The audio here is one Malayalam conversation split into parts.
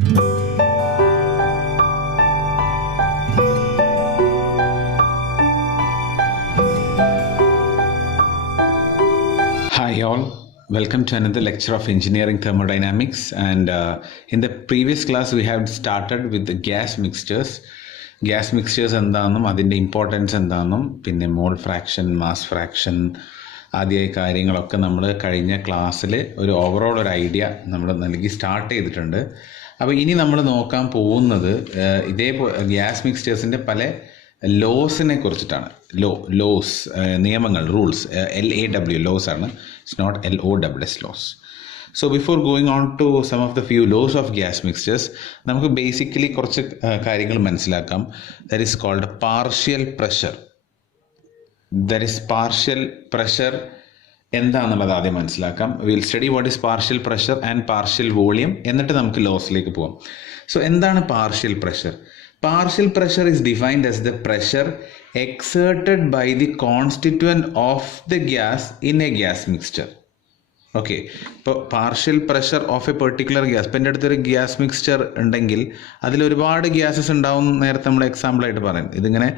Hi all, welcome to another lecture of engineering thermodynamics, and in the previous class we have started with the gas mixtures എന്താണെന്നും അതിൻ്റെ ഇമ്പോർട്ടൻസ് എന്താണെന്നും പിന്നെ മോൾ ഫ്രാക്ഷൻ, മാസ് ഫ്രാക്ഷൻ ആദ്യ കാര്യങ്ങളൊക്കെ നമ്മൾ കഴിഞ്ഞ ക്ലാസ്സിൽ ഒരു ഓവറോൾ ഒരു ഐഡിയ നമ്മൾ നൽകി സ്റ്റാർട്ട് ചെയ്തിട്ടുണ്ട്. അപ്പോൾ ഇനി നമ്മൾ നോക്കാൻ പോകുന്നത് ഗ്യാസ് മിക്സ്റ്റേഴ്സിൻ്റെ പല ലോസിനെ കുറിച്ചിട്ടാണ്. ലോസ് നിയമങ്ങൾ, റൂൾസ്, LAW ലോസ് ആണ്, it's not LOSS loss. So before going on to some of the few laws of gas mixtures, നമുക്ക് ബേസിക്കലി കുറച്ച് കാര്യങ്ങൾ മനസ്സിലാക്കാം. That is called partial pressure. Partial pressure എന്താണെന്നുള്ളത് ആദ്യം മനസ്സിലാക്കാം. Will study what is partial pressure and partial volume, എന്നിട്ട് നമുക്ക് ലോസിലേക്ക് പോകാം. സോ എന്താണ് partial pressure? Partial pressure is defined as the pressure exerted by the constituent of the gas in a gas mixture. Okay, ഇപ്പോൾ partial pressure of a particular gas. ഇപ്പം എൻ്റെ അടുത്തൊരു ഗ്യാസ് മിക്സ്ചർ ഉണ്ടെങ്കിൽ അതിലൊരുപാട് ഗ്യാസസ് ഉണ്ടാവും. നേരത്തെ നമ്മൾ എക്സാമ്പിളായിട്ട് പറയും. ഇതിങ്ങനെ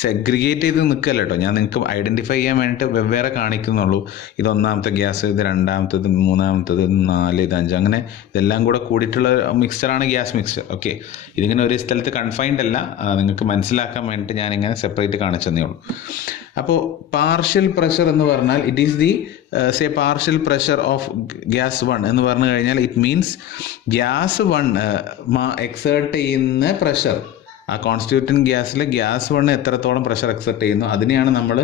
സെഗ്രിഗേറ്റ് ചെയ്ത് നിൽക്കല്ല കേട്ടോ, ഞാൻ നിങ്ങൾക്ക് ഐഡൻറ്റിഫൈ ചെയ്യാൻ വേണ്ടിയിട്ട് വെവ്വേറെ കാണിക്കുന്നുള്ളൂ. ഇത് ഒന്നാമത്തെ ഗ്യാസ്, ഇത് രണ്ടാമത്തത്, മൂന്നാമത്തത്, 4, ഇത് 5, അങ്ങനെ ഇതെല്ലാം കൂടെ കൂടിയിട്ടുള്ള മിക്സ്ചറാണ് ഗ്യാസ് മിക്സ്ചർ. ഓക്കെ, ഇതിങ്ങനെ ഒരു സ്ഥലത്ത് കൺഫൈൻഡ് അല്ല, നിങ്ങൾക്ക് മനസ്സിലാക്കാൻ വേണ്ടിയിട്ട് ഞാനിങ്ങനെ സെപ്പറേറ്റ് കാണിച്ചതേ ഉള്ളൂ. അപ്പോൾ പാർഷ്യൽ പ്രഷർ എന്ന് പറഞ്ഞാൽ it is the partial pressure of gas 1 എന്ന് പറഞ്ഞു കഴിഞ്ഞാൽ ഇറ്റ് മീൻസ് ഗ്യാസ് 1 എക്സേർട്ട് ചെയ്യുന്ന പ്രഷർ, ആ കോൺസ്റ്റിറ്റ്യൂട്ടൻറ്റ് ഗ്യാസിൽ ഗ്യാസ് 1 എത്രത്തോളം പ്രഷർ എക്സേർട്ട് ചെയ്യുന്നു അതിനെയാണ് നമ്മൾ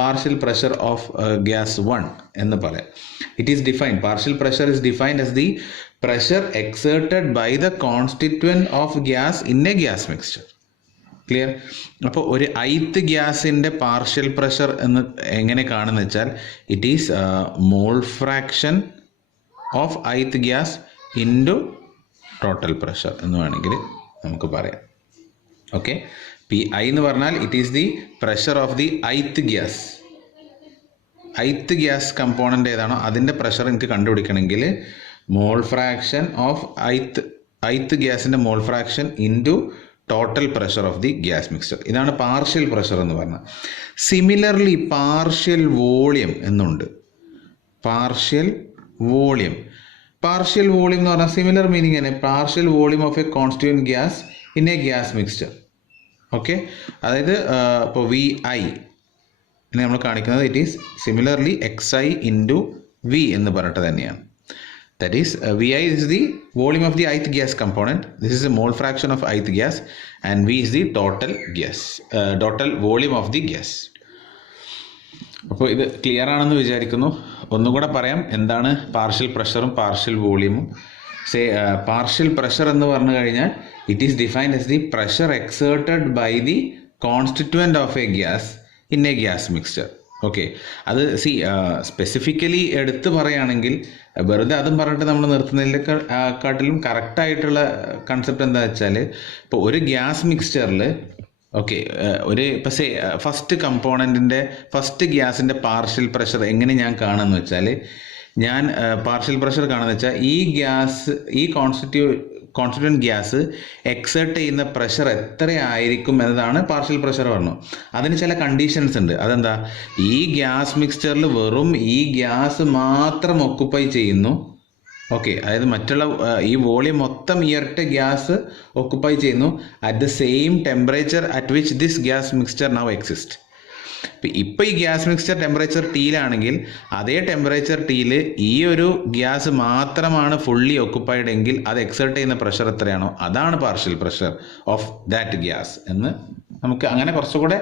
പാർഷ്യൽ പ്രഷർ ഓഫ് ഗ്യാസ് 1 എന്ന് പറയാം. It is defined, partial pressure is defined as the pressure exerted by the constituent of gas in a gas mixture. Clear? അപ്പോൾ ഒരു ith ഗ്യാസിൻ്റെ പാർഷ്യൽ പ്രഷർ എന്ന് എങ്ങനെ കാണുന്ന വെച്ചാൽ it is mole fraction of ith gas into total pressure എന്ന് വേണമെങ്കിൽ നമുക്ക് പറയാം. ഓക്കെ, PI എന്ന് പറഞ്ഞാൽ it is the pressure of the ith gas. ith gas component ഏതാണോ അതിൻ്റെ പ്രഷർ എനിക്ക് കണ്ടുപിടിക്കണമെങ്കിൽ മോൾ ഫ്രാക്ഷൻ ഓഫ് ith ഗ്യാസിൻ്റെ mole fraction into total pressure of the gas mixture. ഇതാണ് പാർഷ്യൽ പ്രഷർ എന്ന് പറഞ്ഞാൽ. സിമിലർലി പാർഷ്യൽ വോളിയം എന്നുണ്ട്. പാർഷ്യൽ വോളിയം എന്ന് പറഞ്ഞാൽ സിമിലർ മീനിങ് തന്നെ, partial volume of A constituent gas in a gas mixture. Okay, അതായത് ഇപ്പോൾ VI നമ്മൾ കാണിക്കുന്നത് it is similarly XI into V എന്ന് പറഞ്ഞിട്ട് തന്നെയാണ്. That is, VI is the volume of the ith gas component. This is a mole fraction of ith gas, and V is the total gas, total volume of the gas. അപ്പോൾ ഇത് ക്ലിയർ ആണെന്ന് വിചാരിക്കുന്നു. ഒന്നുകൂടെ പറയാം, എന്താണ് പാർഷ്യൽ പ്രഷറും പാർഷ്യൽ വോളിയമും. പാർഷ്യൽ പ്രഷർ എന്ന് പറഞ്ഞു കഴിഞ്ഞാൽ it is defined as the pressure exerted by the constituent of a gas in a gas mixture. Okay, അത് സ്പെസിഫിക്കലി എടുത്ത് പറയുകയാണെങ്കിൽ വെറുതെ അതും പറഞ്ഞിട്ട് നമ്മൾ നിർത്തുന്നതിനെക്കാട്ടിലും കറക്റ്റായിട്ടുള്ള കൺസെപ്റ്റ് എന്താ വെച്ചാൽ, ഇപ്പോൾ ഒരു ഗ്യാസ് മിക്സ്ചറിൽ ഇപ്പോൾ ഫസ്റ്റ് കമ്പോണൻറ്റിൻ്റെ ഫസ്റ്റ് ഗ്യാസിൻ്റെ പാർഷ്യൽ പ്രഷർ എങ്ങനെ ഞാൻ കാണുമെന്ന് വെച്ചാൽ, ഞാൻ പാർഷ്യൽ പ്രഷർ കാണുന്നത് വെച്ചാൽ ഈ കോൺസ്റ്റിറ്റ്യൂവൻറ്റ് ഗ്യാസ് എക്സേർട്ട് ചെയ്യുന്ന പ്രഷർ എത്രയായിരിക്കും എന്നതാണ് പാർഷ്യൽ പ്രഷർ പറഞ്ഞു. അതിന് ചില കണ്ടീഷൻസ് ഉണ്ട്. അതെന്താ? ഈ ഗ്യാസ് മിക്സ്ചറിൽ വെറും ഈ ഗ്യാസ് മാത്രം ഒക്കുപ്പൈ ചെയ്യുന്നു. ഓക്കെ, അതായത് മറ്റുള്ള ഈ വോളിയം മൊത്തം ഈ ഒരൊറ്റ ഗ്യാസ് ഒക്കുപ്പൈ ചെയ്യുന്നു at the same temperature at which this gas mixture now exist. ഇപ്പോൾ ഈ ഗ്യാസ് മിക്സ്ചർ ടെമ്പറേച്ചർ Tയിലാണെങ്കിൽ അതേ ടെമ്പറേച്ചർ Tയിൽ ഈ ഒരു ഗ്യാസ് മാത്രമാണ് ഫുള്ളി ഒക്കുപ്പൈഡ് എങ്കിൽ അത് എക്സേർട്ട് ചെയ്യുന്ന പ്രഷർ എത്രയാണോ അതാണ് partial pressure of that gas എന്ന് നമുക്ക് അങ്ങനെ കുറച്ചുകൂടെ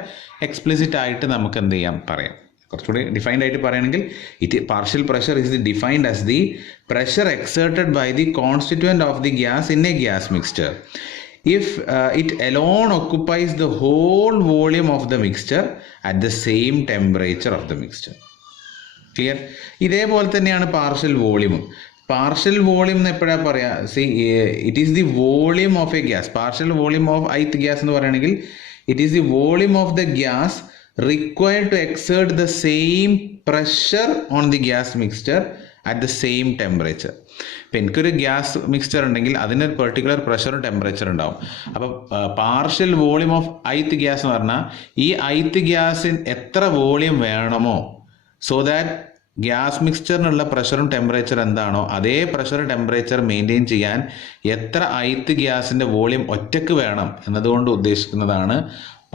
എക്സ്പ്ലിസിറ്റ് ആയിട്ട് നമുക്ക് എന്ത് ചെയ്യാം പറയാം. കുറച്ചുകൂടി ഡിഫൈൻഡ് ആയിട്ട് പറയുകയാണെങ്കിൽ partial pressure is defined as the pressure exerted by the constituent of the gas in a gas mixture if it alone occupies the whole volume of the mixture at the same temperature of the mixture. Clear? ഇതേപോലെ തന്നെയാണ് പാർഷ്യൽ വോളിയമും. പാർഷ്യൽ വോളിയം എന്ന് എപ്പോഴാണ് പറയുക? It is the volume of a gas. Partial volume of ith gas എന്ന് പറയുകയാണെങ്കിൽ it is the volume of the gas required to exert the same pressure on the gas mixture at the same temperature. ഇപ്പം എനിക്കൊരു ഗ്യാസ് മിക്സ്ചർ ഉണ്ടെങ്കിൽ അതിനൊരു പെർട്ടിക്കുലർ പ്രഷറും ടെമ്പറേച്ചർ ഉണ്ടാവും. അപ്പോൾ partial volume of ith gas എന്ന് പറഞ്ഞാൽ ഈ ith ഗ്യാസിന് എത്ര വോളിയം വേണമോ, സോ ദാറ്റ് ഗ്യാസ് മിക്സ്ചറിനുള്ള പ്രഷറും ടെമ്പറേച്ചർ എന്താണോ അതേ പ്രഷർ ടെമ്പറേച്ചർ മെയിൻറ്റെയിൻ ചെയ്യാൻ എത്ര ith ഗ്യാസിൻ്റെ വോളിയം ഒറ്റയ്ക്ക് വേണം എന്നതുകൊണ്ട് ഉദ്ദേശിക്കുന്നതാണ്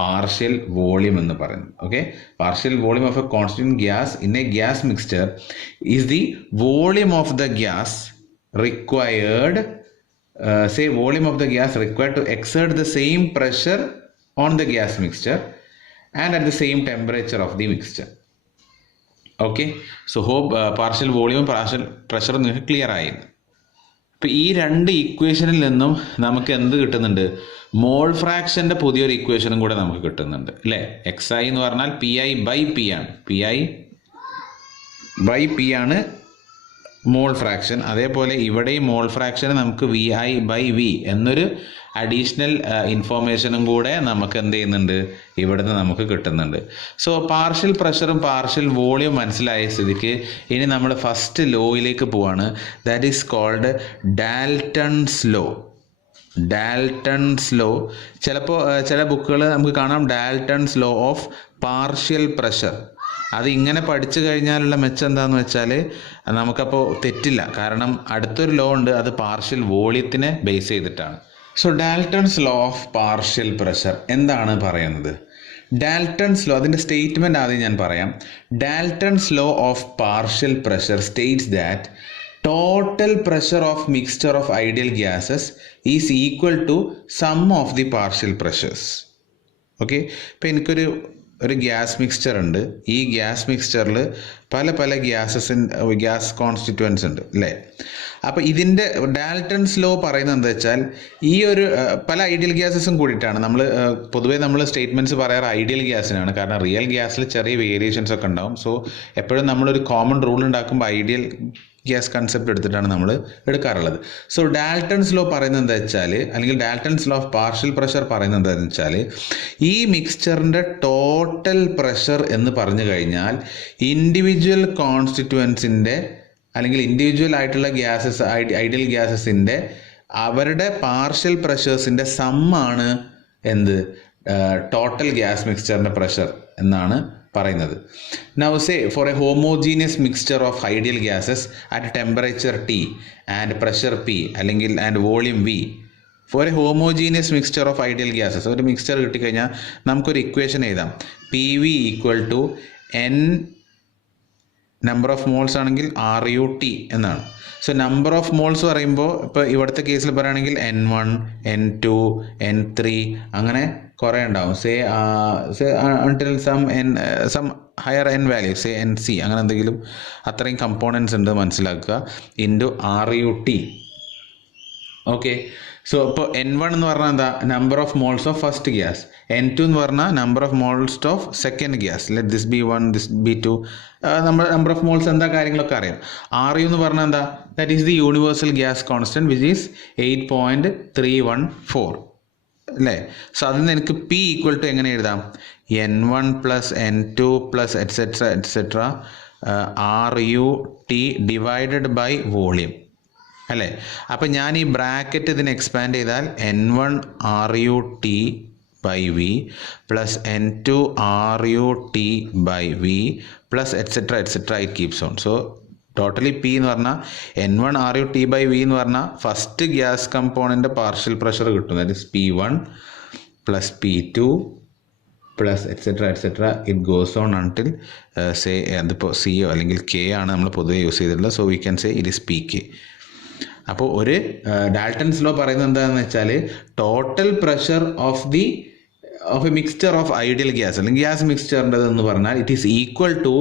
പാർഷ്യൽ വോളിയം എന്ന് പറയുന്നത്. Okay, partial volume of A constant gas in a gas mixture is the volume of the gas required volume of the gas required to exert the same pressure on the gas mixture and at the same temperature of the mixture. Okay, so hope partial volume partial pressure നിങ്ങൾക്ക് ക്ലിയർ ആയി. ഇപ്പം ഈ രണ്ട് ഇക്വേഷനിൽ നിന്നും നമുക്ക് എന്ത് കിട്ടുന്നുണ്ട്? മോൾ ഫ്രാക്ഷൻ്റെ പുതിയൊരു ഇക്വേഷനും കൂടെ നമുക്ക് കിട്ടുന്നുണ്ട് അല്ലേ? എക്സ് ഐ എന്ന് പറഞ്ഞാൽ പി ഐ ബൈ പി ആണ്. പി ഐ ബൈ പി ആണ് മോൾ ഫ്രാക്ഷൻ. അതേപോലെ ഇവിടെയും മോൾ ഫ്രാക്ഷന് നമുക്ക് വി ഐ ബൈ വി എന്നൊരു അഡീഷണൽ ഇൻഫോർമേഷനും കൂടെ നമുക്ക് എന്ത് ചെയ്യുന്നുണ്ട്? ഇവിടുന്ന് നമുക്ക് കിട്ടുന്നുണ്ട്. സോ പാർഷ്യൽ പ്രഷറും പാർഷ്യൽ വോളിയം മനസ്സിലായ സ്ഥിതിക്ക് ഇനി നമ്മൾ ഫസ്റ്റ് ലോയിലേക്ക് പോവാണ്. That is called Dalton's law. Dalton's law, ചിലപ്പോൾ ചില ബുക്കുകൾ നമുക്ക് കാണാം Dalton's law of partial pressure. അത് ഇങ്ങനെ പഠിച്ചു കഴിഞ്ഞാലുള്ള മെച്ചം എന്താണെന്ന് വെച്ചാൽ നമുക്കപ്പോൾ തെറ്റില്ല. കാരണം അടുത്തൊരു ലോ ഉണ്ട്, അത് പാർഷ്യൽ വോളിയത്തിനെ ബേസ് ചെയ്തിട്ടാണ്. So Dalton's law of partial pressure എന്താണ് പറയുന്നത്? ഡാൽട്ടൺസ് ലോ, അതിൻ്റെ സ്റ്റേറ്റ്മെൻറ്റ് ആദ്യം ഞാൻ പറയാം. Dalton's law of partial pressure States that total pressure of mixture of ideal gases is equal to sum of the partial pressures. Okay, ഇപ്പം എനിക്കൊരു ഗ്യാസ് മിക്സ്ചർ ഉണ്ട്. ഈ ഗ്യാസ് മിക്സ്ചറിൽ പല ഗ്യാസ് കോൺസ്റ്റിറ്റ്യുവൻസ് ഉണ്ട് അല്ലേ? അപ്പോൾ ഇതിൻ്റെ ഡാൽട്ടൺസ് ലോ പറയുന്നത് എന്താ വെച്ചാൽ ഈ ഒരു പല ഐഡിയൽ ഗ്യാസസും കൂടിയിട്ടാണ് നമ്മൾ പൊതുവേ നമ്മൾ സ്റ്റേറ്റ്മെൻറ്റ്സ് പറയാറ് ഐഡിയൽ ഗ്യാസിനാണ്. കാരണം റിയൽ ഗ്യാസിൽ ചെറിയ വേരിയേഷൻസ് ഒക്കെ ഉണ്ടാവും. സോ എപ്പോഴും നമ്മളൊരു കോമൺ റൂൾ ഉണ്ടാക്കുമ്പോൾ ഐഡിയൽ ഗ്യാസ് കൺസെപ്റ്റ് എടുത്തിട്ടാണ് നമ്മൾ എടുക്കാറുള്ളത്. സോ ഡാൽട്ടൺസ് ലോ പറയുന്നത് എന്താ വെച്ചാൽ, അല്ലെങ്കിൽ Dalton's law of partial pressure പറയുന്നത് എന്താണെന്ന് വെച്ചാൽ, ഈ മിക്സ്ചറിൻ്റെ ടോട്ടൽ പ്രഷർ എന്ന് പറഞ്ഞു കഴിഞ്ഞാൽ ഇൻഡിവിജ്വൽ കോൺസ്റ്റിറ്റ്യുവൻസിൻ്റെ അല്ലെങ്കിൽ ഇൻഡിവിജ്വൽ ആയിട്ടുള്ള ഗ്യാസസ് ഐഡിയൽ ഗ്യാസസിൻ്റെ അവരുടെ പാർഷ്യൽ പ്രഷേഴ്സിൻ്റെ സമ്മാണ് എന്ത് ടോട്ടൽ ഗ്യാസ് മിക്സ്ചറിൻ്റെ പ്രഷർ എന്നാണ് പറയുന്നത്. Now say for a homogeneous mixture of ideal gases at temperature T and pressure P അല്ലെങ്കിൽ and volume V, for a homogeneous mixture of ideal gases ഒരു മിക്സ്ചർ കിട്ടിക്കഴിഞ്ഞാൽ നമുക്കൊരു ഇക്വേഷൻ എഴുതാം. P V equal to n number of moles ആണെങ്കിൽ ആർ യു ടി എന്നാണ്. സോ നമ്പർ ഓഫ് മോൾസ് പറയുമ്പോൾ ഇപ്പോൾ ഇവിടുത്തെ കേസിൽ പറയുകയാണെങ്കിൽ N1, N2, N3 അങ്ങനെ കുറേ ഉണ്ടാവും. Say until some higher n value, say NC അങ്ങനെ എന്തെങ്കിലും അത്രയും കമ്പോണൻസ് ഉണ്ട് മനസ്സിലാക്കുക, into R U T. Okay, so ഇപ്പോൾ N1 എന്ന് പറഞ്ഞാൽ എന്താ? Number of moles of first gas. N2 എന്ന് പറഞ്ഞാൽ number of moles of second gas. Let this be 1, this be 2. നമ്മൾ നമ്പർ ഓഫ് മോൾസ് എന്താ കാര്യങ്ങളൊക്കെ അറിയാം. ആർ യു എന്ന് പറഞ്ഞാൽ എന്താ? That is the universal gas constant which is 8.314 അല്ലേ? സോ അതിൽ നിന്ന് എനിക്ക് പി ഈക്വൽ ടു എങ്ങനെ എഴുതാം? N1 plus N2 plus etcetera R U T divided by volume അല്ലേ? അപ്പം ഞാൻ ഈ ബ്രാക്കറ്റ് ഇതിനെ എക്സ്പാൻഡ് ചെയ്താൽ N1 R U T by V plus N2 R U T by V plus etcetera it keeps on. So totally P എന്ന് പറഞ്ഞാൽ N1 R U T by V എന്ന് പറഞ്ഞാൽ first gas component partial pressure കിട്ടും. That is P1 plus P2 plus etcetera it goes on until say അതിപ്പോൾ സി ഒ അല്ലെങ്കിൽ കെ ആണ് നമ്മൾ പൊതുവെ യൂസ് ചെയ്തിട്ടുള്ളത്. So we can say it is PK. അപ്പോൾ ഒരു ഡാൽട്ടൺസ് ലോ പറയുന്നത് എന്താണെന്ന് വെച്ചാൽ total pressure of a mixture of ideal gas അല്ലെങ്കിൽ ഗ്യാസ് മിക്സ്ചറിൻ്റെ എന്ന് പറഞ്ഞാൽ it is equal to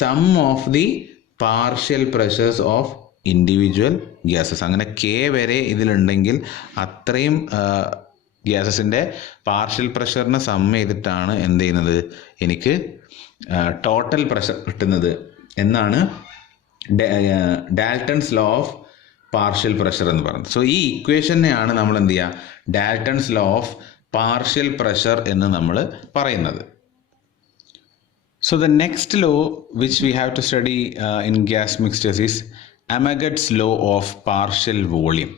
some of the partial pressures of individual gases. അങ്ങനെ കെ വരെ ഇതിലുണ്ടെങ്കിൽ അത്രയും ഗ്യാസസിൻ്റെ പാർഷ്യൽ പ്രഷറിനെ സം ചെയ്തിട്ടാണ് എന്ത് ചെയ്യുന്നത് എനിക്ക് ടോട്ടൽ പ്രഷർ കിട്ടുന്നത് എന്നാണ് Dalton's law of partial pressure എന്ന് പറയുന്നത്. സോ ഈ ഇക്വേഷനെയാണ് നമ്മൾ എന്ത് ചെയ്യുക? Dalton's law of partial pressure എന്ന് നമ്മൾ പറയുന്നത്. So the next law which we have to study in gas mixtures is Amagat's law of partial volume.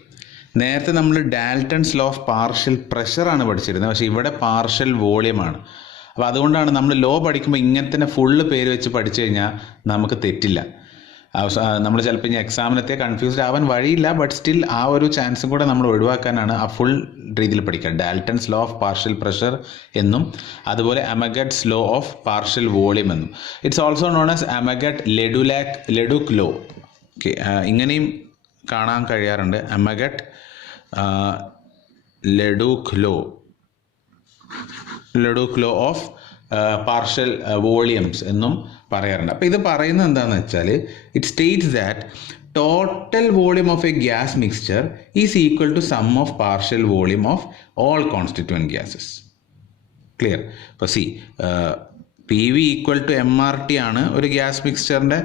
നേരത്തെ നമ്മൾ ഡാൽട്ടൺസ് ലോ ഓഫ് പാർഷ്യൽ പ്രഷറാണ് പഠിച്ചിരുന്നത്, പക്ഷേ ഇവിടെ പാർഷ്യൽ വോളിയമാണ്. അപ്പോൾ അതുകൊണ്ടാണ് നമ്മൾ ലോ പഠിക്കുമ്പോൾ ഇങ്ങനെ തന്നെ ഫുള്ള് പേര് വെച്ച് പഠിച്ചു കഴിഞ്ഞാൽ നമുക്ക് തെറ്റില്ല. നമ്മൾ ചിലപ്പോൾ ഇനി എക്സാമിനത്തെ കൺഫ്യൂസ്ഡ് ആവാൻ വഴിയില്ല, ബട്ട് സ്റ്റിൽ ആ ഒരു ചാൻസും കൂടെ നമ്മൾ ഒഴിവാക്കാനാണ് ആ ഫുൾ രീതിയിൽ പഠിക്കുക. Dalton's law of partial pressure എന്നും അതുപോലെ Amagat's law of partial volume എന്നും. It's also known as Amagat Leduc law. Okay, ഇങ്ങനെയും കാണാൻ കഴിയാറുണ്ട്. Amagat Leduc law of partial volumes എന്നും പറയാറുണ്ട്. അപ്പോൾ ഇത് പറയുന്നത് എന്താണെന്ന് വെച്ചാൽ, it states that total volume of a gas mixture is equal to some of partial volume of all constituent gases. Clear? അപ്പോൾ P V equal to M R T ആണ് ഒരു ഗ്യാസ് മിക്സ്ചറിൻ്റെ,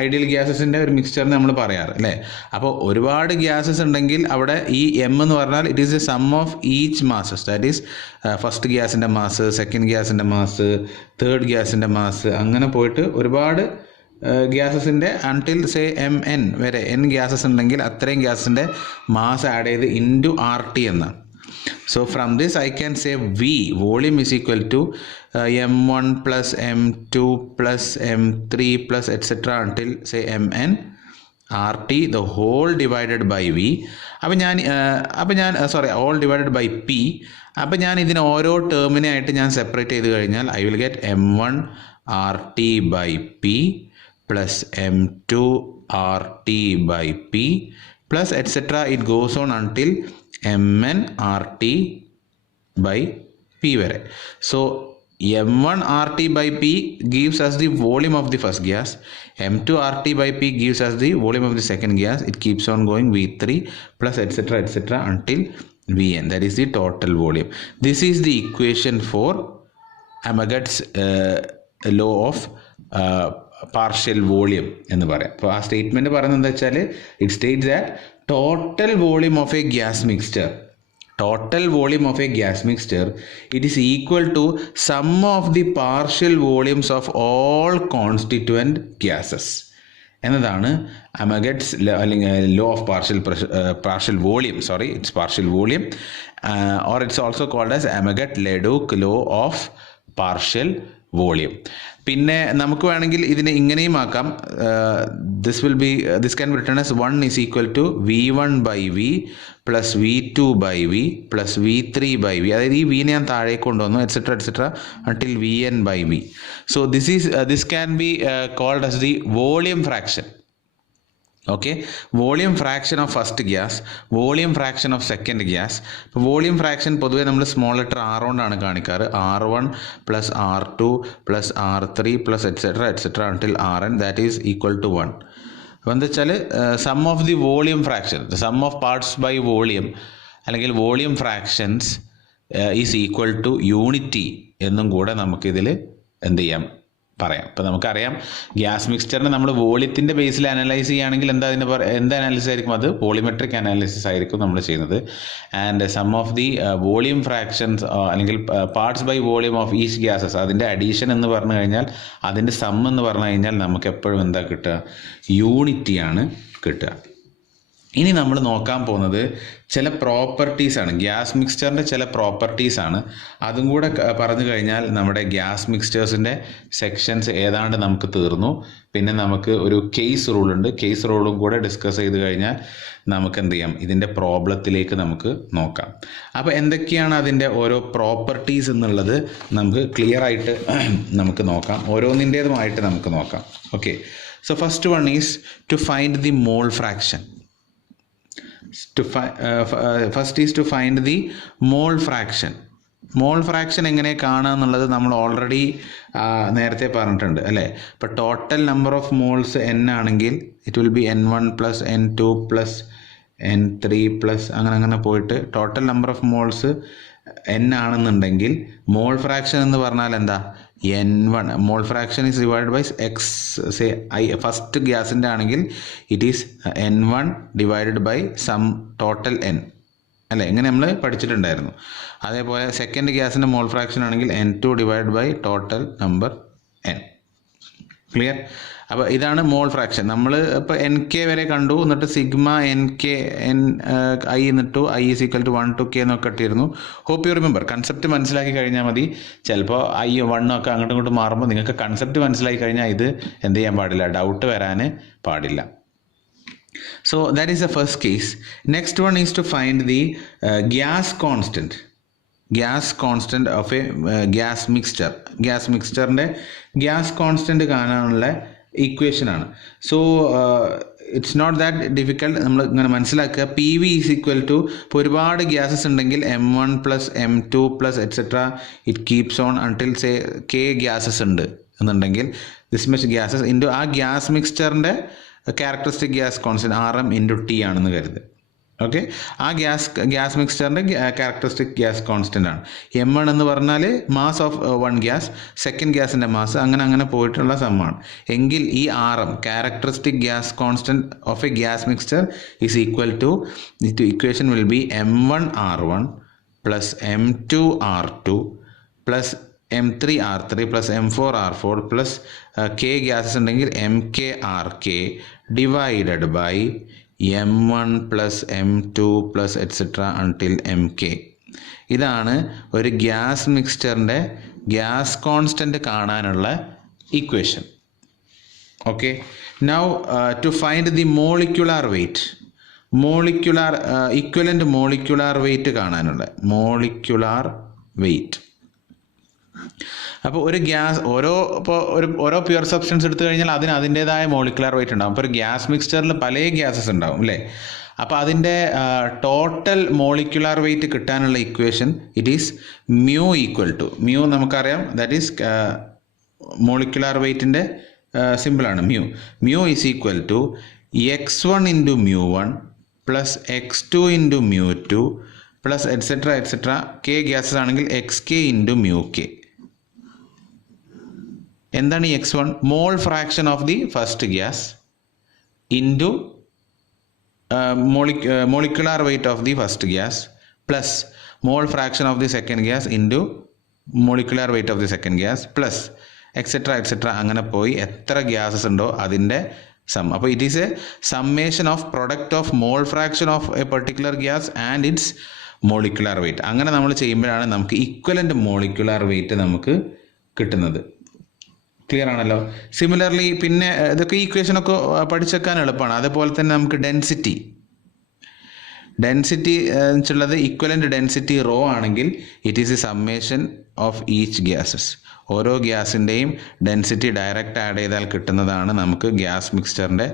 ഐഡിയൽ ഗ്യാസസിൻ്റെ ഒരു മിക്സ്ചറിന് നമ്മൾ പറയാറ് അല്ലേ. അപ്പോൾ ഒരുപാട് ഗ്യാസസ് ഉണ്ടെങ്കിൽ അവിടെ ഈ എം എന്ന് പറഞ്ഞാൽ it is a sum of each masses. That is first ഗ്യാസിൻ്റെ മാസ്, സെക്കൻഡ് ഗ്യാസിൻ്റെ മാസ്, തേർഡ് ഗ്യാസിൻ്റെ മാസ്, അങ്ങനെ പോയിട്ട് ഒരുപാട് ഗ്യാസസിൻ്റെ അൺടിൽ സേ എം എൻ വരെ എൻ ഗ്യാസസ് ഉണ്ടെങ്കിൽ അത്രയും ഗ്യാസിൻ്റെ മാസ് ആഡ് ചെയ്ത് ഇൻറ്റു ആർ ടി എന്നാണ്. So from this I can say V, volume is equal to M1 plus M2 plus M3 plus etc. until say Mn RT the whole divided by V. അപ്പോൾ ഞാൻ all divided by P. അപ്പോൾ ഞാൻ ഇതിന് ഓരോ ടേമിനെ ആയിട്ട് ഞാൻ സെപ്പറേറ്റ് ചെയ്ത് കഴിഞ്ഞാൽ I will get M1 RT by P plus M2 RT by P plus etc. It goes on until Mn RT by P വരെ. So M1 RT by P gives us the volume of the first gas. M2 RT by P gives us the volume of the second gas. It keeps on going V3 plus etc. until Vn. That is the total volume. This is the equation for Amagat's law of partial volume എന്ന് പറയാം. അപ്പോൾ ആ സ്റ്റേറ്റ്മെൻറ്റ് പറയുന്നത് എന്താ വെച്ചാൽ, it states that total volume of a gas mixture it is equal to sum of the partial volumes of all constituent gases എന്നതാണ് Amagat's law of partial volume. It's partial volume, or it's also called as Amagat-Leduc law of partial volume. പിന്നെ നമുക്ക് വേണമെങ്കിൽ ഇതിനെ ഇങ്ങനെയും ആക്കാം. this can be written as 1 is equal to V1 by V plus V2 by V plus V3 by V. അതായത് ഈ V ഞാൻ താഴേക്ക് കൊണ്ടുവന്നു etc. until Vn by V. So this can be called as the volume fraction. Okay, volume fraction of first gas, volume fraction of second gas. ഇപ്പോൾ വോളിയം ഫ്രാക്ഷൻ പൊതുവേ നമ്മൾ സ്മോൾ ലെറ്റർ ആർ കൊണ്ടാണ് കാണിക്കാറ്. R1 plus R2 plus R3 plus etc. until Rn, that is equal to 1. അപ്പോൾ എന്താ വെച്ചാൽ sum of the volume fraction, sum of parts by volume അല്ലെങ്കിൽ volume fractions is equal to unity എന്നും കൂടെ നമുക്കിതിൽ എന്ത് ചെയ്യാം പറയാം. ഇപ്പോൾ നമുക്കറിയാം ഗ്യാസ് മിക്സ്ചറിനെ നമ്മൾ വോളിയത്തിൻ്റെ ബേസിൽ അനലൈസ് ചെയ്യുകയാണെങ്കിൽ എന്ത് അനാലിസിസ് ആയിരിക്കും? അത് വോളിമെട്രിക് അനാലിസിസ് ആയിരിക്കും നമ്മൾ ചെയ്യുന്നത്. And sum of the volume fractions അല്ലെങ്കിൽ parts by volume of each gases, അതിൻ്റെ അഡീഷൻ എന്ന് പറഞ്ഞു കഴിഞ്ഞാൽ, അതിൻ്റെ സം എന്ന് പറഞ്ഞു കഴിഞ്ഞാൽ നമുക്ക് എപ്പോഴും എന്താ കിട്ടുക? യൂണിറ്റിയാണ് കിട്ടുക. ഇനി നമ്മൾ നോക്കാൻ പോകുന്നത് ചില പ്രോപ്പർട്ടീസാണ്, ഗ്യാസ് മിക്സ്ചറിൻ്റെ ചില പ്രോപ്പർട്ടീസാണ്. അതും കൂടെ പറഞ്ഞു കഴിഞ്ഞാൽ നമ്മുടെ ഗ്യാസ് മിക്സ്ചേഴ്സിൻ്റെ സെക്ഷൻസ് ഏതാണ്ട് നമുക്ക് തീർന്നു. പിന്നെ നമുക്ക് ഒരു കേസ് റൂൾ ഉണ്ട്, കേസ് റൂളും കൂടെ ഡിസ്കസ് ചെയ്ത് കഴിഞ്ഞാൽ നമുക്ക് എന്ത് ചെയ്യാം? ഇതിൻ്റെ പ്രോബ്ലത്തിലേക്ക് നമുക്ക് നോക്കാം. അപ്പോൾ എന്തൊക്കെയാണ് അതിൻ്റെ ഓരോ പ്രോപ്പർട്ടീസ് എന്നുള്ളത് നമുക്ക് ക്ലിയർ ആയിട്ട് നമുക്ക് നോക്കാം, ഓരോന്നിൻ്റേതുമായിട്ട് നമുക്ക് നോക്കാം. Okay, so first one is to find the mole fraction. First is to find the mole fraction. Mole fraction എങ്ങനെ കാണുക എന്നുള്ളത് നമ്മൾ ഓൾറെഡി നേരത്തെ പറഞ്ഞിട്ടുണ്ട് അല്ലേ. ഇപ്പോൾ total number of moles n ആണെങ്കിൽ it will be N1 plus N2 plus N3 plus അങ്ങനെ പോയിട്ട് total number of moles n ആണെന്നുണ്ടെങ്കിൽ മോൾ ഫ്രാക്ഷൻ എന്ന് പറഞ്ഞാൽ എന്താ? N1. Mole fraction is divide by x. Say first ഗ്യാസിൻ്റെ ആണെങ്കിൽ it is N1 divided by sum total n അല്ലേ, ഇങ്ങനെ നമ്മൾ പഠിച്ചിട്ടുണ്ടായിരുന്നു. അതേപോലെ സെക്കൻഡ് ഗ്യാസിൻ്റെ മോൾ ഫ്രാക്ഷൻ ആണെങ്കിൽ N2 divide by total number n. Clear? അപ്പോൾ ഇതാണ് മോൾ ഫ്രാക്ഷൻ. നമ്മൾ ഇപ്പോൾ എൻ കെ വരെ കണ്ടു, എന്നിട്ട് sigma N K N I എന്നിട്ടു I is equal to 1 to k എന്നൊക്കെ ഇട്ടിരുന്നു. Hope you remember. കൺസെപ്റ്റ് മനസ്സിലാക്കി കഴിഞ്ഞാൽ മതി. ചിലപ്പോൾ ഐ 1 ഒക്കെ അങ്ങോട്ടും ഇങ്ങോട്ടും മാറുമ്പോൾ നിങ്ങൾക്ക് കൺസെപ്റ്റ് മനസ്സിലാക്കി കഴിഞ്ഞാൽ ഇത് എന്ത് ചെയ്യാൻ പാടില്ല, ഡൗട്ട് വരാൻ പാടില്ല. So that is the first case. Next one is to find the gas constant of a gas mixture. gas mixture-ന്റെ gas constant കാണാനുള്ള ഇക്വേഷൻ ആണ്. So it's not that difficult. നമ്മൾ ഇങ്ങനെ മനസ്സിലാക്കുക, P V is equal to, ഇപ്പോൾ ഒരുപാട് ഗ്യാസസ് ഉണ്ടെങ്കിൽ M1 plus M2 plus etcetera it keeps on until say K gases ഉണ്ട് എന്നുണ്ടെങ്കിൽ ദിസ് മച്ച് ഗ്യാസസ് ഇൻറ്റു ആ ഗ്യാസ് മിക്സ്ചറിൻ്റെ characteristic gas constant RM into T ആണെന്ന് കരുത്. ഓക്കെ, ആ ഗ്യാസ് മിക്സ്ചറിൻ്റെ ക്യാരക്ടറിസ്റ്റിക് ഗ്യാസ് കോൺസ്റ്റൻ്റ് ആണ്. M1 എന്ന് പറഞ്ഞാൽ mass of one gas, second ഗ്യാസിൻ്റെ മാസ്, അങ്ങനെ പോയിട്ടുള്ള സമ്മാണ്. എങ്കിൽ ഈ RM characteristic gas constant of a gas mixture is equal to, equation will be M1R1 plus M2R2 plus M3R3 plus M4R4 plus k gases ഉണ്ടെങ്കിൽ MKRK divided by M1 plus M2 plus etcetera until MK. ഇതാണ് ഒരു ഗ്യാസ് മിക്സ്ചറിൻ്റെ ഗ്യാസ് കോൺസ്റ്റൻറ്റ് കാണാനുള്ള equation. Okay, now to find the molecular weight, equivalent molecular weight കാണാനുള്ള മോളിക്യുലാർ വെയ്റ്റ്. അപ്പോൾ ഒരു ഗ്യാസ് ഓരോ പ്യുവർ സബ്സ്റ്റൻസ് എടുത്തു കഴിഞ്ഞാൽ അതിന് അതിൻ്റേതായ മോളിക്കുലാർ വെയിറ്റ് ഉണ്ടാകും. അപ്പോൾ ഒരു ഗ്യാസ് മിക്സ്ചറിൽ പല ഗ്യാസസ് ഉണ്ടാവും അല്ലേ? അപ്പോൾ അതിൻ്റെ ടോട്ടൽ മോളിക്കുലാർ വെയിറ്റ് കിട്ടാനുള്ള equation it is mu equal to, mu നമുക്കറിയാം, ദാറ്റ് ഈസ് മോളിക്കുലാർ വെയിറ്റിൻ്റെ സിമ്പിളാണ് mu is equal to x1 into μ1 plus x2 into μ2 plus etcetera K gases ആണെങ്കിൽ xk ഇൻറ്റു μk. എന്താണ് ഈ x1? Mole fraction of the first gas into molecular weight of the first gas plus mole fraction of the second gas into molecular weight of the second gas plus etcetera അങ്ങനെ പോയി എത്ര ഗ്യാസസ് ഉണ്ടോ അതിൻ്റെ സം. അപ്പോൾ it is A summation of product of mall fraction of a particular gas and it's molecular weight. അങ്ങനെ നമ്മൾ ചെയ്യുമ്പോഴാണ് നമുക്ക് ഇക്വലൻ്റ് മോളിക്കുലാർ വെയിറ്റ് നമുക്ക് കിട്ടുന്നത്. ക്ലിയർ ആണല്ലോ? സിമിലർലി പിന്നെ ഇതൊക്കെ ഈക്വേഷനൊക്കെ പഠിച്ചെക്കാൻ എളുപ്പമാണ്. അതുപോലെ തന്നെ നമുക്ക് ഡെൻസിറ്റി എന്നുള്ളത് ഇക്വലൻ്റ് ഡെൻസിറ്റി റോ ആണെങ്കിൽ it is A summation of each gases. ഓരോ ഗ്യാസിൻ്റെയും ഡെൻസിറ്റി ഡയറക്റ്റ് ആഡ് ചെയ്താൽ കിട്ടുന്നതാണ് നമുക്ക് ഗ്യാസ് മിക്സ്ചറിൻ്റെ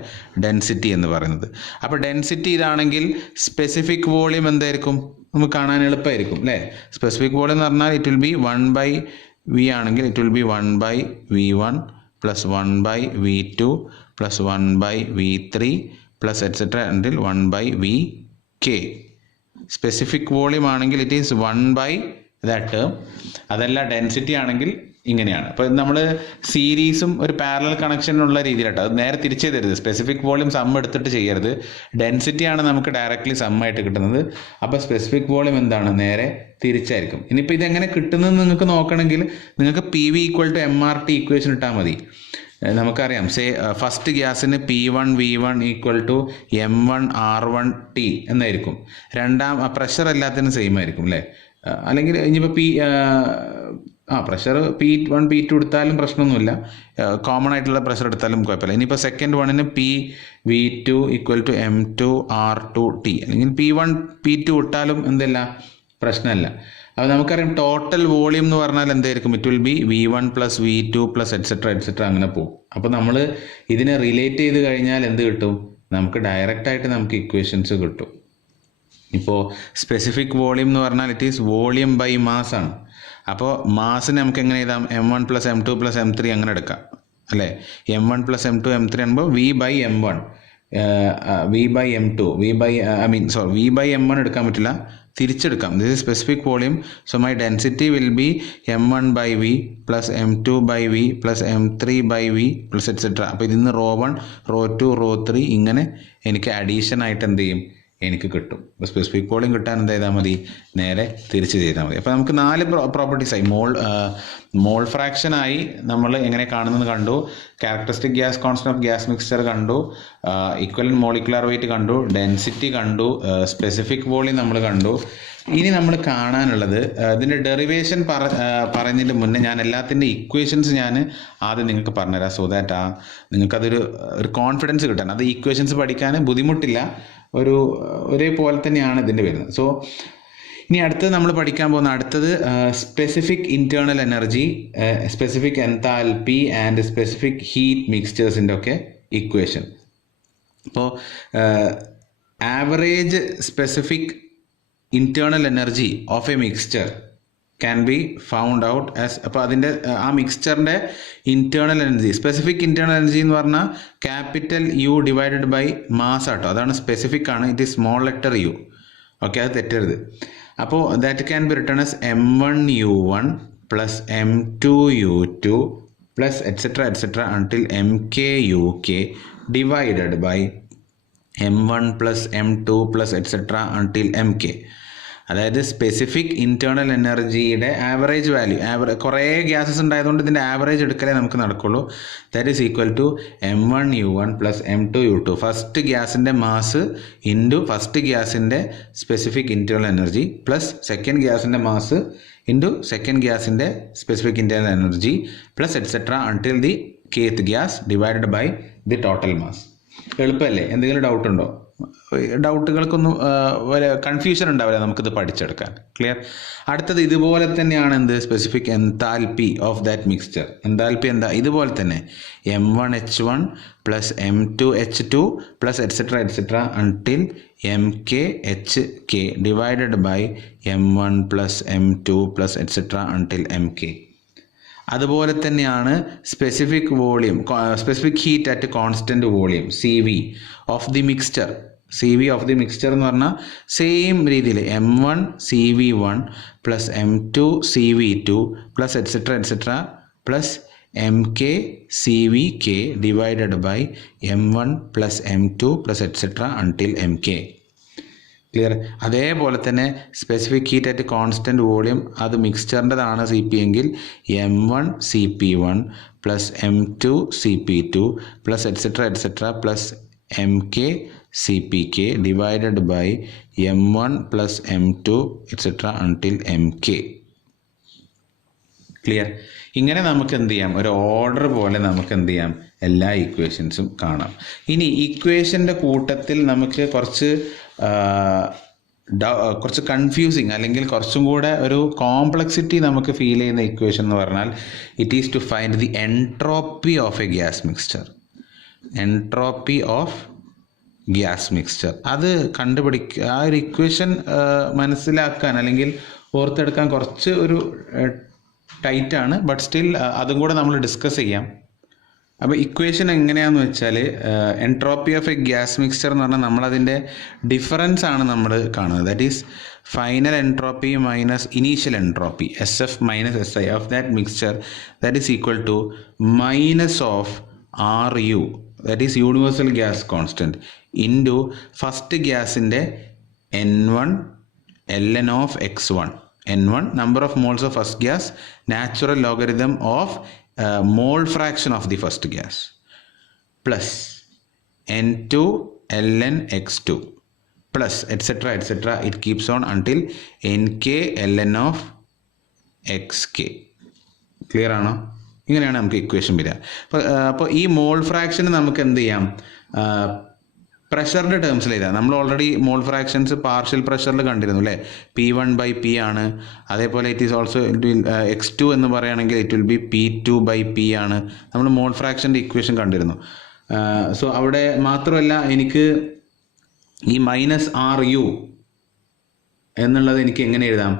ഡെൻസിറ്റി എന്ന് പറയുന്നത്. അപ്പോൾ ഡെൻസിറ്റി ഇതാണെങ്കിൽ സ്പെസിഫിക് വോളിയം എന്തായിരിക്കും? നമുക്ക് കാണാൻ എളുപ്പമായിരിക്കും അല്ലേ? സ്പെസിഫിക് വോളിയം എന്ന് പറഞ്ഞാൽ ഇറ്റ് വിൽ ബി 1/V ആണെങ്കിൽ it will B 1/V1 plus 1/V2 plus 1/V3 plus et cetera until 1/VK. Specific volume ആണെങ്കിൽ ഇറ്റ് ഈസ് 1/, ദാറ്റ് ടേം. അതല്ല ഡെൻസിറ്റി ആണെങ്കിൽ ഇങ്ങനെയാണ്. അപ്പോൾ നമ്മൾ സീരീസും ഒരു പാരലൽ കണക്ഷനുള്ള രീതിയിലാട്ടോ, അത് നേരെ തിരിച്ചു തരുത്. സ്പെസിഫിക് വോളിയം സം എടുത്തിട്ട് ചെയ്യരുത്. ഡെൻസിറ്റിയാണ് നമുക്ക് ഡയറക്റ്റ്ലി സമ്മായിട്ട് കിട്ടുന്നത്. അപ്പോൾ സ്പെസിഫിക് വോളിയം എന്താണ്? നേരെ തിരിച്ചായിരിക്കും. ഇനിയിപ്പോൾ ഇതെങ്ങനെ കിട്ടുന്നതെന്ന് നിങ്ങൾക്ക് നോക്കണമെങ്കിൽ നിങ്ങൾക്ക് PV equal to MRT equation ഇട്ടാൽ മതി. നമുക്കറിയാം, ഫസ്റ്റ് ഗ്യാസിന് P1V1 ഈക്വൽ ടു M1R1T എന്നായിരിക്കും. പ്രഷർ എല്ലാത്തിനും സെയിം ആയിരിക്കും അല്ലേ? അല്ലെങ്കിൽ ഇനിയിപ്പോൾ പ്രഷർ P1 P2 എടുത്താലും പ്രശ്നമൊന്നുമില്ല, കോമൺ ആയിട്ടുള്ള പ്രഷർ എടുത്താലും കുഴപ്പമില്ല. ഇനിയിപ്പോൾ സെക്കൻഡ് വണ്ണിന് PV2 ഈക്വൽ ടു M2R2T അല്ലെങ്കിൽ P1 P2 ഇട്ടാലും എന്തല്ല, പ്രശ്നമല്ല. അപ്പോൾ നമുക്കറിയാം ടോട്ടൽ വോളിയം എന്ന് പറഞ്ഞാൽ എന്തായിരിക്കും? It will B V1 plus V2 plus et cetera അങ്ങനെ പോകും. അപ്പോൾ നമ്മൾ ഇതിനെ റിലേറ്റ് ചെയ്ത് കഴിഞ്ഞാൽ എന്ത് കിട്ടും? നമുക്ക് ഡയറക്റ്റായിട്ട് നമുക്ക് ഇക്വേഷൻസ് കിട്ടും. ഇപ്പോൾ സ്പെസിഫിക് വോളിയം എന്ന് പറഞ്ഞാൽ it is volume by mass ആണ്. അപ്പോൾ മാസിന് നമുക്ക് എങ്ങനെ എഴുതാം? M1 plus M2 plus M3 അങ്ങനെ എടുക്കാം അല്ലേ? M1 പ്ലസ് M2 M3 ആകുമ്പോൾ V/M1 V/M2 V/M1 എടുക്കാൻ പറ്റില്ല, തിരിച്ചെടുക്കാം. This is specific volume. So my density will be M1/V plus M2/V plus M3/V plus etcetera. അപ്പോൾ ഇതിന്ന് ρ1 ρ2 ρ3 ഇങ്ങനെ എനിക്ക് അഡീഷൻ ആയിട്ട് എന്ത് ചെയ്യും? എനിക്ക് കിട്ടും. അപ്പോൾ സ്പെസിഫിക് വോളിയം കിട്ടാൻ എന്ത് ചെയ്താൽ മതി, നേരെ തിരിച്ച് ചെയ്താൽ മതി. അപ്പോൾ നമുക്ക് 4 പ്രോപ്പർട്ടീസായി. മോൾ ഫ്രാക്ഷനായി നമ്മൾ എങ്ങനെ കാണുന്നത് കണ്ടു, characteristic gas constant of gas mixture കണ്ടു, ഇക്വലന്റ് മോളിക്കുലർ വെയിറ്റ് കണ്ടു, ഡെൻസിറ്റി കണ്ടു, സ്പെസിഫിക് വോളിയം നമ്മൾ കണ്ടു. ഇനി നമ്മൾ കാണാനുള്ളത് ഇതിൻ്റെ ഡെറിവേഷൻ പറയുന്നതിന് മുന്നേ ഞാൻ എല്ലാത്തിൻ്റെ ഇക്വേഷൻസ് ഞാൻ ആദ്യം നിങ്ങൾക്ക് പറഞ്ഞുതരാം. സോ ദാറ്റ് നിങ്ങൾക്കതൊരു കോൺഫിഡൻസ് കിട്ടാൻ. അത് ഇക്വേഷൻസ് പഠിക്കാൻ ബുദ്ധിമുട്ടില്ല, ഒരേപോലെ തന്നെയാണ് ഇതിൻ്റെ വരുന്നത്. സോ ഇനി അടുത്തത് നമ്മൾ പഠിക്കാൻ പോകുന്ന അടുത്തത് specific internal energy, specific enthalpy and specific heat മിക്സ്ചേഴ്സിൻ്റെ ഒക്കെ ഇക്വേഷൻ. അപ്പോൾ average specific internal energy of a mixture can be found out as, അപ്പോൾ അതിൻ്റെ ആ മിക്സ്ചറിൻ്റെ internal energy, specific internal energy എന്ന് പറഞ്ഞാൽ capital U divided by mass ആട്ടോ, അതാണ് സ്പെസിഫിക് ആണ്. It is small letter U. Okay, അത് തെറ്റരുത്. അപ്പോൾ that can be written as m1u1 plus m2u2 plus etcetera until mkuk divided by m1 plus m2 plus etcetera until mk. അതായത് സ്പെസിഫിക് ഇൻറ്റേർണൽ എനർജിയുടെ ആവറേജ് വാല്യൂ, കുറേ ഗ്യാസസ് ഉണ്ടായതുകൊണ്ട് ഇതിൻ്റെ ആവറേജ് എടുക്കലേ നമുക്ക് നടക്കുള്ളൂ. That is equal to m1u1 plus m2u2, first ഗ്യാസിൻ്റെ മാസ് ഇൻറ്റു ഫസ്റ്റ് ഗ്യാസിൻ്റെ specific internal energy plus second ഗ്യാസിൻ്റെ മാസ് ഇൻറ്റു സെക്കൻഡ് ഗ്യാസിൻ്റെ specific internal energy plus etcetera until the kth gas divided by the total mass. എളുപ്പമല്ലേ? എന്തെങ്കിലും ഡൗട്ട് ഉണ്ടോ? ഡൗട്ടുകൾക്കൊന്നും കൺഫ്യൂഷൻ ഉണ്ടാവില്ല, നമുക്കിത് പഠിച്ചെടുക്കാൻ. ക്ലിയർ? അടുത്തത് ഇതുപോലെ തന്നെയാണ് എന്ത്, specific enthalpy of that mixture. Enthalpy എന്താ? ഇതുപോലെ തന്നെ m1h1 plus m2h2 plus etcetera until mkhk divided by m1 plus m2 plus etcetera until mk. അതുപോലെ തന്നെയാണ് specific volume, specific heat at constant volume CV of the mixture. CV of the mixture എന്ന് പറഞ്ഞാൽ സെയിം രീതിയിൽ m1 CV1 plus m2 CV2 plus etcetera plus mk CVk divided by m1 plus m2 plus etcetera until mk. Clear? അതേപോലെ തന്നെ specific heat at constant volume, അത് മിക്സ്ചറിൻ്റെതാണ് CP എങ്കിൽ m1 CP1 plus m2 CP2 plus etcetera plus mk CPk divided by m1 plus m2 etcetera until mk. Clear? ഇങ്ങനെ നമുക്ക് എന്ത് ചെയ്യാം, ഒരു ഓർഡർ പോലെ നമുക്ക് എന്ത് ചെയ്യാം, എല്ലാ ഇക്വേഷൻസും കാണാം. ഇനി ഇക്വേഷൻ്റെ കൂട്ടത്തിൽ നമുക്ക് കുറച്ച് കൺഫ്യൂസിങ് അല്ലെങ്കിൽ കുറച്ചും കൂടെ ഒരു കോംപ്ലക്സിറ്റി നമുക്ക് ഫീൽ ചെയ്യുന്ന ഇക്വേഷൻ എന്ന് പറഞ്ഞാൽ it is to find the entropy of a gas mixture. Entropy of gas mixture അത് കണ്ടുപിടിക്കുക. ആ ഒരു ഇക്വേഷൻ മനസ്സിലാക്കാൻ അല്ലെങ്കിൽ ഓർത്തെടുക്കാൻ കുറച്ച് ഒരു ടൈറ്റാണ്, ബട്ട് സ്റ്റിൽ അതും കൂടെ നമ്മൾ ഡിസ്കസ് ചെയ്യാം. അപ്പോൾ ഇക്വേഷൻ എങ്ങനെയാണെന്ന് വെച്ചാൽ entropy of a gas mixture എന്ന് പറഞ്ഞാൽ നമ്മളതിൻ്റെ ഡിഫറൻസ് ആണ് നമ്മൾ കാണുന്നത്. That is final entropy minus initial entropy SF minus SI of that mixture, that is equal to minus of RU, that is universal gas constant, into first ഗ്യാസിൻ്റെ N1 ln of x1. N1 number of moles of first gas, natural logarithm of mole fraction of the first gas, plus N2 ln x2 plus etc. It keeps on until Nk ln of xk. Clear ആണോ? ഇങ്ങനെയാണ് നമുക്ക് ഇക്വേഷൻ വരിക. അപ്പോൾ ഈ മോൾ ഫ്രാക്ഷൻ നമുക്ക് എന്ത് ചെയ്യാം, പ്രഷറിൻ്റെ ടേംസിൽ എഴുതാം. നമ്മൾ ഓൾറെഡി മോൾ ഫ്രാക്ഷൻസ് പാർഷ്യൽ പ്രഷറിൽ കണ്ടിരുന്നു അല്ലേ, P1/P ആണ്. അതേപോലെ ഇറ്റ് ഈസ് ഓൾസോ x2 എന്ന് പറയുകയാണെങ്കിൽ ഇറ്റ് വിൽ ബി P2/P ആണ്. നമ്മൾ മോൾ ഫ്രാക്ഷൻ്റെ ഇക്വേഷൻ കണ്ടിരുന്നു. സോ അവിടെ മാത്രമല്ല, എനിക്ക് ഈ മൈനസ് RU എന്നുള്ളത് എനിക്ക് എങ്ങനെ എഴുതാം,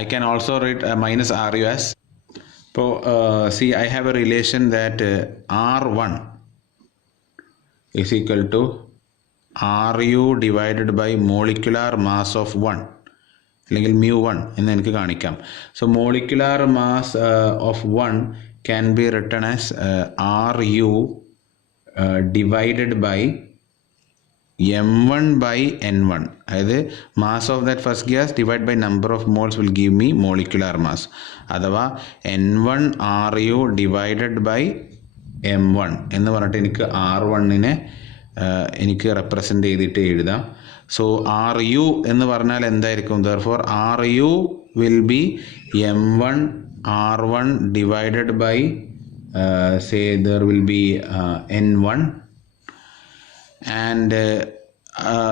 I can also write minus RU as, ഇപ്പോൾ see I have a relation that R1 is equal to RU divided by molecular mass of 1 അല്ലെങ്കിൽ μ1 എന്ന് എനിക്ക് കാണിക്കാം. So molecular mass of 1 can be written as RU divided by m1 by n1, അതായത് mass of that first gas divide by number of moles will give me molecular mass, അഥവാ n1 RU divided by m1 എന്ന് പറഞ്ഞിട്ട് എനിക്ക് R1നെ എനിക്ക് റെപ്രസെൻ്റ് ചെയ്തിട്ട് എഴുതാം. സോ RU എന്ന് പറഞ്ഞാൽ എന്തായിരിക്കും? Therefore RU will be m1 R1 divided by say there will be n1 and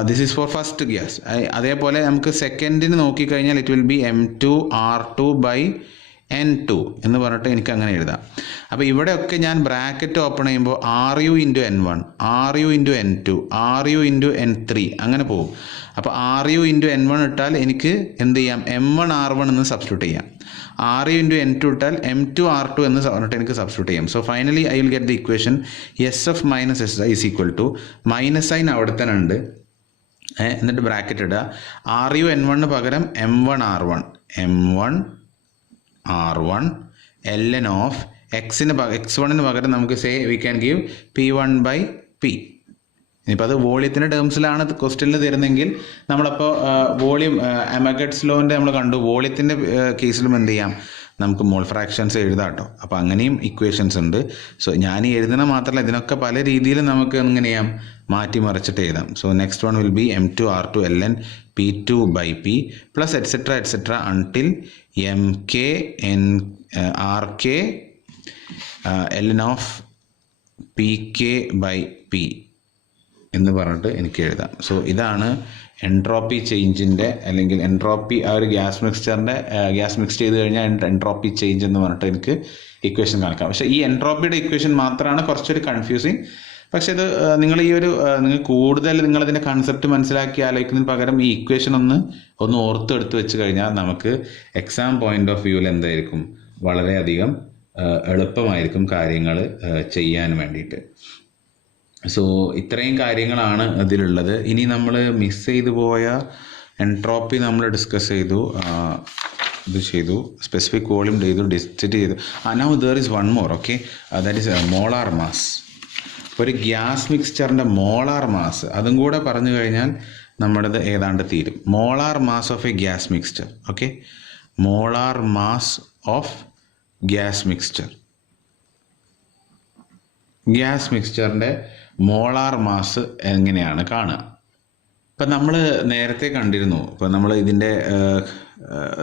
this is for first gas. അതേപോലെ നമുക്ക് സെക്കൻഡിന് നോക്കിക്കഴിഞ്ഞാൽ it will B m2 R2 by n2 എന്ന് പറഞ്ഞിട്ട് എനിക്ക് അങ്ങനെ എഴുതാം. അപ്പോൾ ഇവിടെയൊക്കെ ഞാൻ ബ്രാക്കറ്റ് ഓപ്പൺ ചെയ്യുമ്പോൾ RU into n1, RU into n2, RU into n3 അങ്ങനെ പോകും. അപ്പോൾ RU ഇൻറ്റു n1 ഇട്ടാൽ എനിക്ക് എന്ത് ചെയ്യാം? m1 R1 എന്ന് സബ്സ്റ്റിറ്റ്യൂട്ട് ചെയ്യാം. RU ഇൻറ്റു n2 ഇട്ടാൽ m2 R2 എന്ന് പറഞ്ഞിട്ട് എനിക്ക് സബ്സ്റ്റിറ്റ്യൂട്ട് ചെയ്യാം. So finally I will get the equation SF minus SI is equal to minus sign അവിടെ തന്നെ ഉണ്ട്, എന്നിട്ട് ബ്രാക്കറ്റ് ഇടുക. RU n1 പകരം m1 R1, m1 R1 ln of x1 പകരം നമുക്ക് say we can give P1 by P. ഇനിയിപ്പോൾ അത് വോളിയത്തിൻ്റെ ടേംസിലാണ് ക്വസ്റ്റ്യനിൽ തരുന്നെങ്കിൽ നമ്മളപ്പോൾ വോളിയം അമഗറ്റ്സ് ലോൻ്റെ നമ്മൾ കണ്ടു, വോളിയത്തിൻ്റെ കേസിലും എന്ത് ചെയ്യാം? നമുക്ക് മോൾ ഫ്രാക്ഷൻസ് എഴുതാം കേട്ടോ. അപ്പോൾ അങ്ങനെയും ഇക്വേഷൻസ് ഉണ്ട്. സോ ഞാൻ ഈ എഴുതുന്ന മാത്രമല്ല, ഇതിനൊക്കെ പല രീതിയിൽ നമുക്ക് എങ്ങനെ ചെയ്യാം? മാറ്റി മറിച്ചിട്ട് എഴുതാം. So next one will be m2 R2 ln P2 by P plus etcetera until mk n RK ln of PK by P എന്ന് പറഞ്ഞിട്ട് എനിക്ക് എഴുതാം. സോ ഇതാണ് എൻട്രോപ്പി ചേഞ്ചിൻ്റെ, അല്ലെങ്കിൽ എൻട്രോപ്പി ആ ഒരു ഗ്യാസ് മിക്സ് ചെയ്ത് കഴിഞ്ഞാൽ എൻട്രോപ്പി ചേഞ്ച് എന്ന് പറഞ്ഞിട്ട് എനിക്ക് ഇക്വേഷൻ കാണിക്കാം. പക്ഷേ ഈ എൻട്രോപ്പിയുടെ ഇക്വേഷൻ മാത്രമാണ് കുറച്ചൊരു കൺഫ്യൂസിങ്. പക്ഷേ ഇത് നിങ്ങൾ നിങ്ങൾ കൂടുതൽ നിങ്ങളതിൻ്റെ കൺസെപ്റ്റ് മനസ്സിലാക്കി ആലോചിക്കുന്നതിന് പകരം ഈ ഇക്വേഷൻ ഒന്ന് ഓർത്തെടുത്ത് വെച്ച് കഴിഞ്ഞാൽ നമുക്ക് എക്സാം പോയിന്റ് ഓഫ് വ്യൂവിൽ എന്തായിരിക്കും? വളരെയധികം എളുപ്പമായിരിക്കും കാര്യങ്ങൾ ചെയ്യാൻ വേണ്ടിയിട്ട്. സോ ഇത്രയും കാര്യങ്ങളാണ് ഇതിലുള്ളത്. ഇനി നമ്മൾ മിസ് ചെയ്തു പോയ എൻട്രോപ്പി നമ്മൾ ഡിസ്കസ് ചെയ്തു, ഇത് ചെയ്തു, സ്പെസിഫിക് വോളിയം ചെയ്തു, ഡിസ്റ്റിറ്റ് ചെയ്തു. Now there is one more. Okay, that is molar mass. ഒരു ഗ്യാസ് മിക്സ്ചറിൻ്റെ മോളാർ മാസ് അതും കൂടെ പറഞ്ഞു കഴിഞ്ഞാൽ നമ്മുടേത് ഏതാണ്ട് തീരും. Molar mass of a gas mixture. Okay, molar mass of gas mixture. Gas മിക്സ്ചറിൻ്റെ മോളാർ മാസ് എങ്ങനെയാണ് കാണുക? ഇപ്പം നമ്മൾ നേരത്തെ കണ്ടിരുന്നു, ഇപ്പം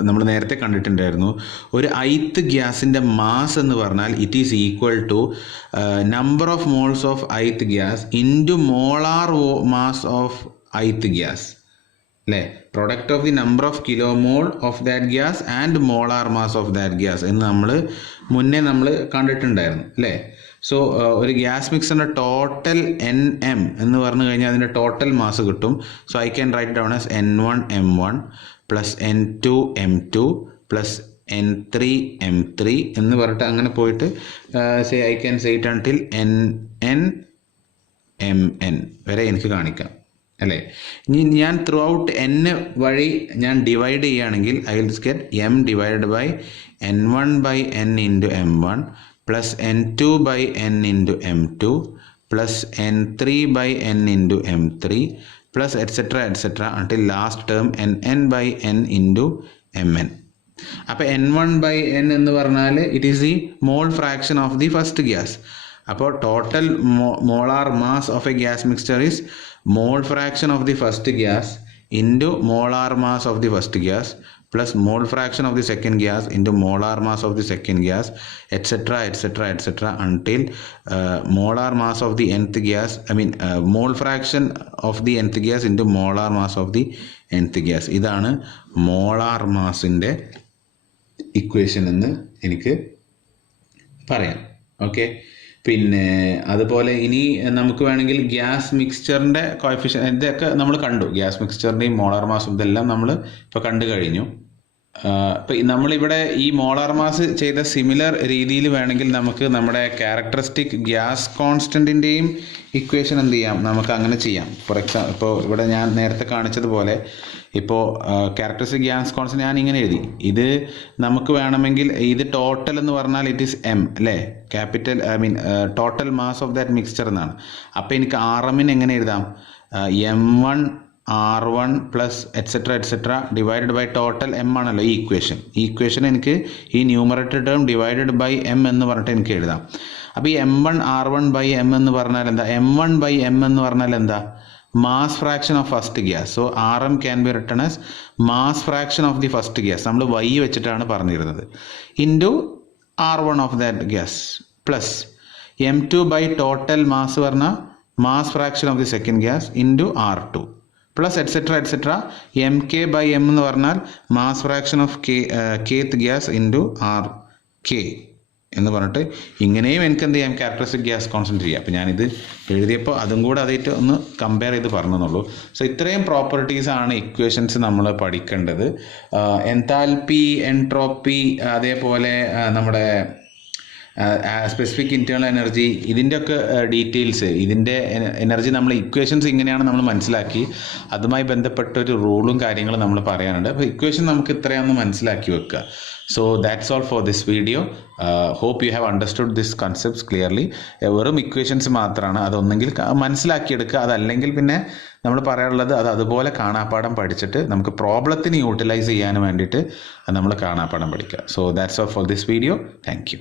നമ്മൾ നേരത്തെ കണ്ടിട്ടുണ്ടായിരുന്നു, ഒരു ith ഗ്യാസിൻ്റെ മാസ് എന്ന് പറഞ്ഞാൽ it is equal to number of moles of ith gas into molar mass of ith gas, അല്ലേ? Product of the number of kilomole of that gas and molar mass of that gas എന്ന് മുന്നേ നമ്മൾ കണ്ടിട്ടുണ്ടായിരുന്നു, അല്ലേ? സോ ഒരു ഗ്യാസ് മിക്സറിൻ്റെ ടോട്ടൽ NM എന്ന് പറഞ്ഞു കഴിഞ്ഞാൽ അതിൻ്റെ ടോട്ടൽ മാസ് കിട്ടും. So I can write down as N1 M1 plus N2 M2 plus N3 M3 എന്ന് പറഞ്ഞിട്ട് അങ്ങനെ പോയിട്ട് I can say it until NN MN വരെ എനിക്ക് കാണിക്കാം, അല്ലേ? ഇനി ഞാൻ ത്രൂ ഔട്ട് N വഴി ഞാൻ ഡിവൈഡ് ചെയ്യുകയാണെങ്കിൽ I will get M divided by N1 by N into M1 plus N2 by N into M2 plus N3 by N into M3 plus etc until last term Nn by N into Mn. അപ്പോൾ N1 by N എന്ന് പറഞ്ഞാൽ it is the mole fraction of the first gas. അപ്പോൾ total molar mass of a gas mixture is mole fraction of the first gas into molar mass of the first gas plus mole fraction of the second gas into molar mass of the second gas, etc until molar mass of the nth gas, mole fraction of the nth gas into molar mass of the nth gas. ഇതാണ് മോളാർ മാസിൻ്റെ ഇക്വേഷൻ എന്ന് എനിക്ക് പറയാം. ഓക്കെ, പിന്നെ അതുപോലെ ഇനി നമുക്ക് വേണമെങ്കിൽ ഗ്യാസ് മിക്സ്ചറിൻ്റെ കോഎഫിഷ്യൻ ഇതൊക്കെ നമ്മൾ കണ്ടു. ഗ്യാസ് മിക്സ്ചറിൻ്റെയും മോളാർ മാസും ഇതെല്ലാം നമ്മൾ ഇപ്പോൾ കണ്ടു കഴിഞ്ഞു. ഇപ്പം നമ്മളിവിടെ ഈ മോളാർ മാസ് ചെയ്ത സിമിലർ രീതിയിൽ വേണമെങ്കിൽ നമുക്ക് നമ്മുടെ ക്യാരക്ടറിസ്റ്റിക് ഗ്യാസ് കോൺസ്റ്റൻറ്റിൻ്റെയും ഇക്വേഷൻ എന്ത് ചെയ്യാം? നമുക്ക് അങ്ങനെ ചെയ്യാം. ഫോർ എക്സാമ്പിൾ ഇപ്പോൾ ഇവിടെ ഞാൻ നേരത്തെ കാണിച്ചതുപോലെ ഇപ്പോൾ ക്യാരക്ടറിസ്റ്റിക് ഗ്യാസ് കോൺസ്റ്റൻറ്റ് ഞാൻ ഇങ്ങനെ എഴുതി. ഇത് നമുക്ക് വേണമെങ്കിൽ ഇത് ടോട്ടൽ എന്ന് പറഞ്ഞാൽ ഇറ്റ് ഈസ് M, അല്ലേ? Capital total mass of that mixture എന്നാണ്. അപ്പോൾ എനിക്ക് RM എങ്ങനെ എഴുതാം? M1 R1 plus etcetera divided by total m ആണല്ലോ ഈ ഇക്വേഷൻ എനിക്ക് ഈ numerator term divided by M എന്ന് പറഞ്ഞിട്ട് എനിക്ക് എഴുതാം. അപ്പോൾ ഈ M1 R1 ബൈ എം എന്ന് പറഞ്ഞാൽ എന്താ, M1 ബൈ എം എന്ന് പറഞ്ഞാൽ എന്താ, mass fraction of first gas. So RM can be written as mass fraction of the first gas, നമ്മൾ y വെച്ചിട്ടാണ് പറഞ്ഞിരുന്നത്, into R1 of that gas plus M2 by total mass പറഞ്ഞാൽ mass fraction of the second gas into R2 plus etcetera MK by M എന്ന് പറഞ്ഞാൽ mass fraction of kth gas into RK എന്ന് പറഞ്ഞിട്ട് ഇങ്ങനെയും എനിക്ക് എന്ത് ചെയ്യാം, ക്യാരക്ടറിസ്റ്റിക് ഗ്യാസ് കോൺസ്റ്റൻറ്റ് ചെയ്യാം. അപ്പോൾ ഞാനിത് എഴുതിയപ്പോൾ അതും കൂടെ അതായിട്ട് ഒന്ന് കമ്പയർ ചെയ്ത് പറഞ്ഞെന്നുള്ളൂ. സോ ഇത്രയും പ്രോപ്പർട്ടീസ് ആണ് ഇക്വേഷൻസ് നമ്മൾ പഠിക്കേണ്ടത്. എൻതാൽപ്പി, എൻട്രോപ്പി, അതേപോലെ നമ്മുടെ സ്പെസിഫിക് ഇൻറ്റേർണൽ എനർജി, ഇതിൻ്റെയൊക്കെ ഡീറ്റെയിൽസ്, ഇതിൻ്റെ എനർജി നമ്മൾ ഇക്വേഷൻസ് ഇങ്ങനെയാണ് നമ്മൾ മനസ്സിലാക്കി, അതുമായി ബന്ധപ്പെട്ട ഒരു റൂളും കാര്യങ്ങളും നമ്മൾ പറയാനുണ്ട്. അപ്പോൾ ഇക്വേഷൻ നമുക്ക് ഇത്രയൊന്ന് മനസ്സിലാക്കി വെക്കുക. So that's all for this video. Hope you have understood this concepts clearly. വെറും ഇക്വേഷൻസ് മാത്രമാണ്, അതൊന്നെങ്കിൽ മനസ്സിലാക്കിയെടുക്കുക, അതല്ലെങ്കിൽ പിന്നെ നമ്മൾ പറയാനുള്ളത് അത് അതുപോലെ കാണാപ്പാഠം പഠിച്ചിട്ട് നമുക്ക് പ്രോബ്ലത്തിന് യൂട്ടിലൈസ് ചെയ്യാൻ വേണ്ടിയിട്ട് നമ്മൾ കാണാപ്പാഠം പഠിക്കുക. So that's all for this video. Thank you.